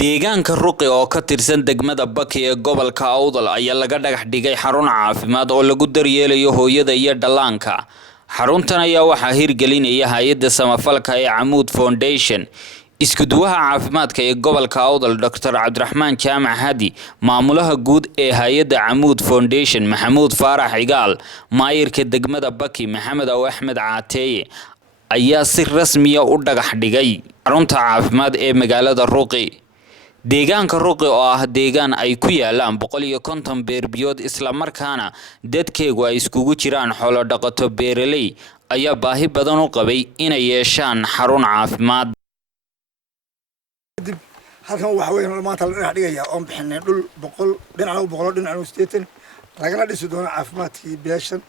deegaanka Ruqi oo ka tirsan degmada Baki ee gobolka Awdal ayaa laga dhagax dhigay xarun caafimaad oo lagu daryeelayo hooyada iyo dhallaanka. Xaruntan ayaa waxaa hirgelinaya hay'adda samafalka ee Amoud Foundation. isku duwaha caafimaadka ee gobolka Awdal Dr. Cabdiraxmaan Jaamac Hadi, maamulaha guud ee hay'adda Amoud Foundation Maxamuud Faarax Igaal, maayirka degmada Baki Maxamed Axmed Caateye ayaa si rasmi ah u dhagax dhigay xarunta caafimaad ee magaalada Ruqi. deegaanka Ruqi oo ah deegaan ay ku yaalaan 150 beerbiyood isla markaana dadkeegu ay iskugu jiraan xoolo dhaqato beeraley ayaa baahi badan u qabay inay yeeshaan xarun caafimaad. halkan waxa weeyaan maanta la dhagax dhigaya oo bixinay dhul 100 dhinaca 180 lagana dhisi doono caafimaadkii beeshan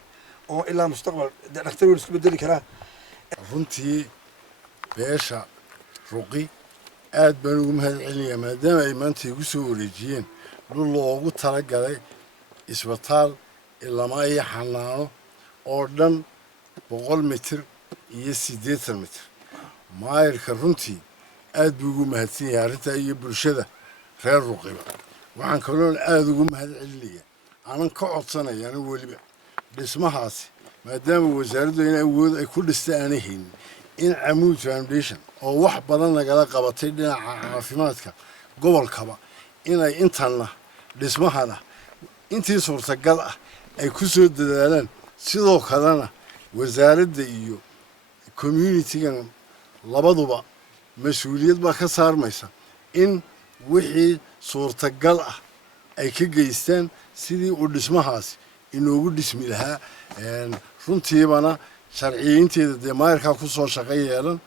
oo ilaa mustaqbal dhakhtar uu isku bedeli karaa. runtii beesha Ruqi aad baan ugu mahadcelinayaa maadaama ay maanta igu soo wareejiyeen dhul loogu talagalay isbitaal ilaa iyo xanaano oo dhan 100 mitir iyo 80 mitir. maayirka runtii aad buu ugu mahadsan yahay arrinta iyo bulshada reer Ruqiba. waxaan kaloo aad ugu mahadcelinayaa aanan ka codsanayaa waliba dhismahaasi maadaama wasaaraddu in awood ay ku dhistaan ahayn in Amoud Foundation oo wax badan nagala qabatay dhinaca caafimaadka gobolkaba inay intaana dhismahana intii suurtagal ah ay ku soo dadaalaan sidoo kalena wasaaradda iyo community-gan labaduba mas'uuliyad baa ka saarmaysa in wixii suurtagal ah ay ka geystaan sidii uu dhismahaasi inoogu dhismi lahaa. runtiibana sharciyeynteeda dee maayirkaa ku soo shaqo yeelan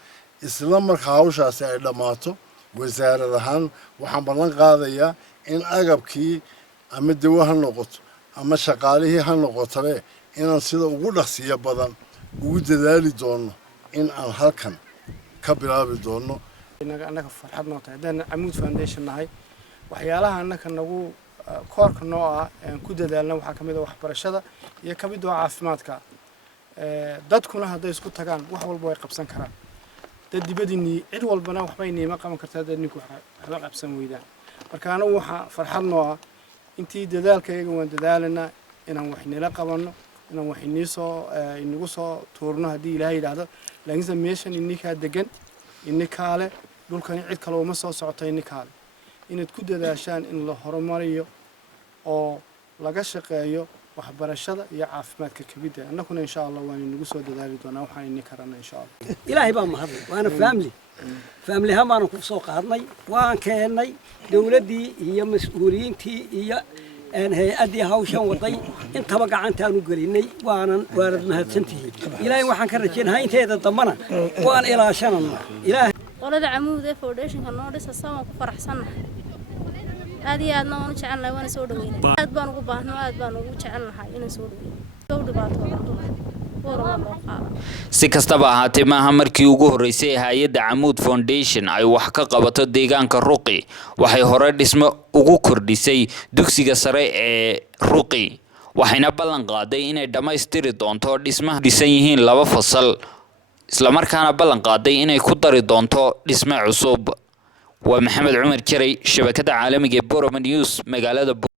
isla markaa hawshaasi ay dhammaato wasaarad ahaan waxaan ballan qaadayaa in agabkii ama dawo ha noqoto ama shaqaalihii ha noqotabe inaan sida ugu dhaqsiya badan ugu dadaali doono in aan halkan ka bilaabi doono. annaga farxad noo tahay haddaan Amoud Foundation nahay waxyaalaha annaka nagu koorka noo ah aan ku dadaalna waxaa ka mid ah waxbarashada iyo ka mid ah caafimaadka. dadkuna hadday isku tagaan wax walba way qabsan karaan. dad dibadii cid walbana waxbay niima qaban kartaa dad ninku waxba qabsan weydaan. marka anagu waxa farxad noo ah intii dadaalkayga waan dadaalana inaan wax nila qabanno inaan wax inagu soo tuurno haddii Ilaahay yiraahdo. laakiin meeshan innika degan innikaale dhulkan cid kale uma soo socotay innikaale inaad ku dadaashaan in la horumariyo oo laga shaqeeyo waxbarashada iyo caafimaadka kabida. annaguna insha Allah waan inagu soo dadaali doonaa waxaan inni karana insha Allah. ilaahay baa mahadnay waana family hamaan ku soo qaadnay waan keenay dawladii iyo mas'uuliyiintii iyo hay'adii hawshan waday intaba gacantaan u gelinay waanad mahadsantihiin. ilaahay waxaan ka rajaynahay inteeda dambana waan ilaashanana. ilaahay qolada Amoud Foundation ka noo dhisa sama ku faraxsanahay. aad iyo aadna waan u jecelnahay waan soo dhaweynay. aad baan ugu baahnaa aad baan ugu jecelnahay inaan soo dhaweeyo. si kastaba ahaatee maaha markii ugu horeysay hay'adda Amoud Foundation ay wax ka qabato deegaanka Ruqi. waxay hore dhismo ugu kordhisay dugsiga sare ee Ruqi waxayna ballan qaaday inay dhamaystiri doonto dhismaha dhisan yihiin 2 fasal isla markaana ballan qaaday inay ku dari doonto dhisme cusub. waa Maxamed Cumar Jaray, shabakada caalamiga ee Boroman News magaalada